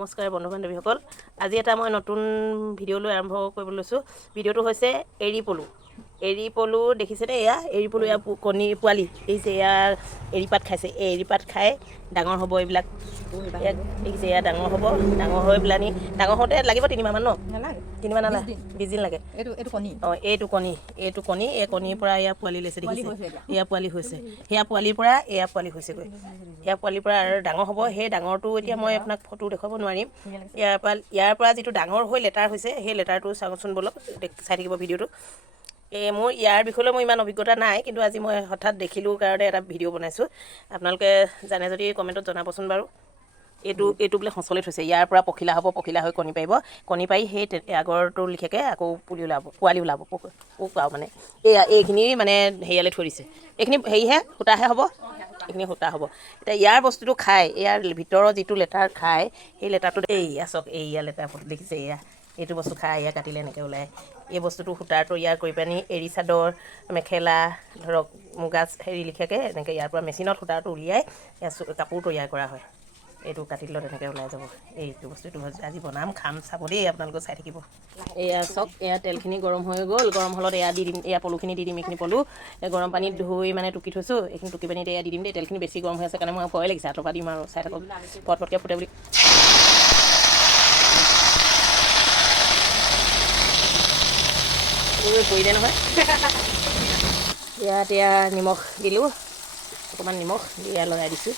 নমস্কাৰ বন্ধু বান্ধৱীসকল, আজি এটা মই নতুন ভিডিঅ' লৈ আৰম্ভ কৰিবলৈ লৈছোঁ। ভিডিঅ'টো হৈছে এৰী পলু। এৰী পলু দেখিছেনে? এয়া এৰী পলু, এয়া কণী পোৱালি দেখিছে। এয়া এৰী পাত খাইছে। এই এৰী পাত খাই ডাঙৰ হ'ব এইবিলাক। ইয়াক দেখিছে, এয়া ডাঙৰ হ'ব। ডাঙৰ হৈ পেলানি ডাঙৰ হওঁতে লাগিব 3 মাহমান ন? 3 মাহ নালাগে, 20 দিন লাগে। অঁ, এইটো কণী। এই কণীৰ পৰা এয়া পোৱালি লৈছে দেখিছে। এয়া পোৱালি হৈছে। সেয়া পোৱালিৰ পৰা এয়া পোৱালি হৈছেগৈ। সেয়া পোৱালিৰ পৰা আৰু ডাঙৰ হ'ব। সেই ডাঙৰটো এতিয়া মই আপোনাক ফটো দেখুৱাব নোৱাৰিম। ইয়াৰ পৰা যিটো ডাঙৰ হৈ লেটাৰ হৈছে, সেই লেটাৰটো চাওকচোন বলক, চাই থাকিব ভিডিঅ'টো। মোৰ ইয়াৰ বিষয়লৈ মোৰ ইমান অভিজ্ঞতা নাই, কিন্তু আজি মই হঠাৎ দেখিলোঁ কাৰণে এটা ভিডিঅ' বনাইছোঁ। আপোনালোকে জানে যদি কমেণ্টত জনাবচোন বাৰু। এইটো বোলে সঁচলৈ থৈছে। ইয়াৰ পৰা পখিলা হ'ব, পখিলা হৈ কণী পাৰিব। কণী পাৰি সেই আগৰটো লিখিয়াকৈ আকৌ পোৱালি ওলাব। মানে এইখিনি মানে হেৰিয়ালৈ থৈ দিছে। এইখিনি হেৰিহে সূতাহে হ'ব। এইখিনি সূতা হ'ব। এতিয়া ইয়াৰ বস্তুটো খাই, ইয়াৰ ভিতৰৰ যিটো লেটাৰ খাই, সেই লেটাৰটোত এয়া চাওক, এয়া লেটাৰ দেখিছে। এইটো বস্তু খাই এয়া কাটিলে এনেকৈ ওলায়। এই বস্তুটো সূতাৰ তৈয়াৰ কৰি পানি এৰী চাদৰ, মেখেলা, ধৰক মুগা হেৰি লিখিয়াকৈ এনেকৈ ইয়াৰ পৰা মেচিনত সূতাটো উলিয়াই কাপোৰ তৈয়াৰ কৰা হয়। এইটো কাটি দিলত এনেকৈ ওলাই যাব। এইটো বস্তুটো আজি বনাম, খাম, চাব দেই, আপোনালোকে চাই থাকিব। এয়া চাওক, এয়া তেলখিনি গৰম হৈ গ'ল। গৰম হ'লত এয়া দি দিম, এয়া পলুখিনি দি দিম। এইখিনি পলু গৰম পানীত ধুই মানে টুকি থৈছোঁ। এইখিনি টুকি পানীত এয়া দি দিম দেই। তেলখিনি বেছি গৰম হৈ আছে কাৰণে মই ভয় লাগিছে। আঁতৰ পৰা দিম আৰু চাই থাকক, পটকৈ ফুটে বুলি। পৰিলে নহয়। ইয়াত এয়া নিমখ দিলোঁ, অকণমান নিমখ দি লৰাই দিছোঁ।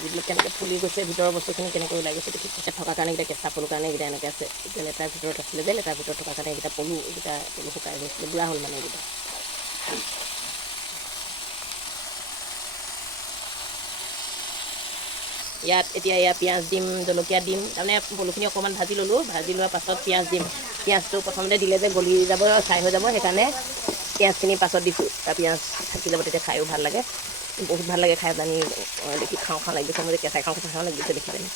যিবিলাক কেনেকৈ ফুলি গৈছে, ভিতৰৰ বস্তুখিনি কেনেকৈ ওলাই গৈছে দেখিছে। থকাৰ কাৰণে এইকেইটা কেঁচা পলুৰ কাৰণে এইকেইটা এনেকৈ আছে। এতিয়া লেটাৰ ভিতৰত আছিলে যে, লেটাৰ ভিতৰত থকাৰ কাৰণে এইকেইটা পলু শুকাই গৈছিলে, বুঢ়া হ'ল মানে এইকেইটা। ইয়াত এতিয়া পিঁয়াজ দিম, জলকীয়া দিম। তাৰমানে পলুখিনি অকণমান ভাজি ল'লোঁ। ভাজি লোৱাৰ পাছত পিঁয়াজ দিম। পিঁয়াজটো প্ৰথমতে দিলে যে গলি যাব, ছাই হৈ যাব, সেইকাৰণে পিঁয়াজখিনি পাছত দিছোঁ। পিঁয়াজ থাকি যাব, তেতিয়া খায়ো ভাল লাগে। বহুত ভাল লাগে খাই পানি। দেখি খাওঁ লাগিছে। মই যে কেঁচাই খাওঁ লাগিছে দেখি পানি।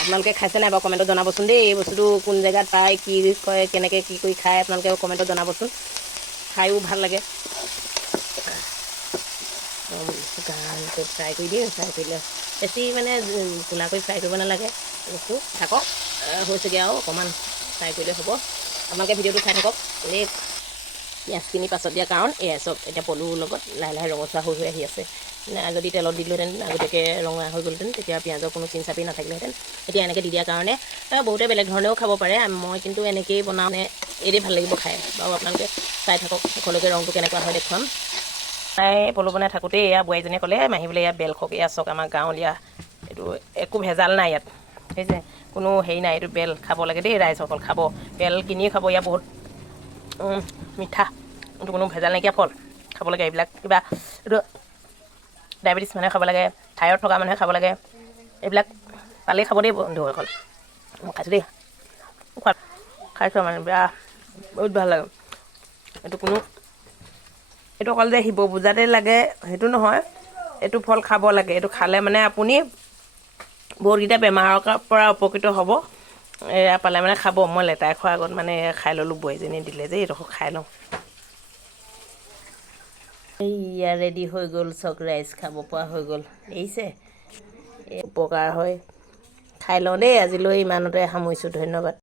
আপোনালোকে খাইছে নাই বাৰু কমেণ্টত জনাবচোন দেই। এই বস্তুটো কোন জেগাত পায়, কি কয়, কেনেকৈ কি কৰি খায়, আপোনালোকে কমেণ্টত জনাবচোন। খায়ো ভাল লাগে। ফ্ৰাই কৰি দিওঁ। ফ্ৰাই কৰিলে বেছি মানে কোলা কৰি ফ্ৰাই কৰিব নালাগে। বস্তু থাকক, হৈছেগৈ আৰু অকণমান ফ্ৰাই কৰিলে হ'ব। আপোনালোকে ভিডিঅ'টো চাই থাকক। এই পিঁয়াজখিনি পাছত দিয়া কাৰণ এয়া চব এতিয়া পলুৰ লগত লাহে লাহে ৰঙচুৱা হৈ আহি আছে। যদি তেলত দিলোঁহেঁতেন, আগতীয়াকৈ ৰঙা হৈ গ'লহেঁতেন, তেতিয়া পিঁয়াজৰ কোনো চিন চাপি নাথাকিলেহেঁতেন। এতিয়া এনেকৈ দি দিয়াৰ কাৰণে বহুতে বেলেগ ধৰণেও খাব পাৰে। মই কিন্তু এনেকৈয়ে বনাওঁ, এইদে ভাল লাগিব খাই। বাৰু আপোনালোকে চাই থাকক, শেষলৈকে ৰংটো কেনেকুৱা হয় দেখুৱাম। পলু বনাই থাকোঁতেই এয়া বোৱাৰীজনীয়ে ক'লে, মাহী বোলে এয়া বেল খওক, এয়া চাওক আমাৰ গাঁৱলীয়া, এইটো একো ভেজাল নাই ইয়াত। সেই যে কোনো হেৰি নাই, এইটো বেল খাব লাগে দেই ৰাইজসকল, খাব। বেল কিনিয়ে খাব, ইয়াত বহুত মিঠা। এইটো কোনো ভেজাল নাইকিয়া ফল, খাব লাগে। এইবিলাক কিবা এইটো ডায়েবেটিছ মানুহে খাব লাগে, থাইৰয়ড থকা মানুহে খাব লাগে। এইবিলাক পালেই খাব দেই বন্ধুসকল। মই খাইছোঁ দেই, খাইছোঁ মানে বেয়া, বহুত ভাল লাগে। এইটো অকল যে শিৱ পূজাতে লাগে সেইটো নহয়। এইটো ফল খাব লাগে। এইটো খালে মানে আপুনি বহুতকেইটা বেমাৰৰ পৰা উপকৃত হ'ব। এয়া পালে মানে খাব। মই লেটাই খোৱাৰ আগত মানে খাই ল'লোঁ, বোৱাৰীজনীয়ে দিলে যে, এইডোখৰ খাই লওঁ। এইয়া ৰেডি হৈ গ'ল, চক ৰাইচ খাব পৰা হৈ গ'ল। দেখিছে, এই উপকাৰ হয়। খাই লওঁ দেই, আজিলৈ ইমানতে সামৰিছোঁ। ধন্যবাদ।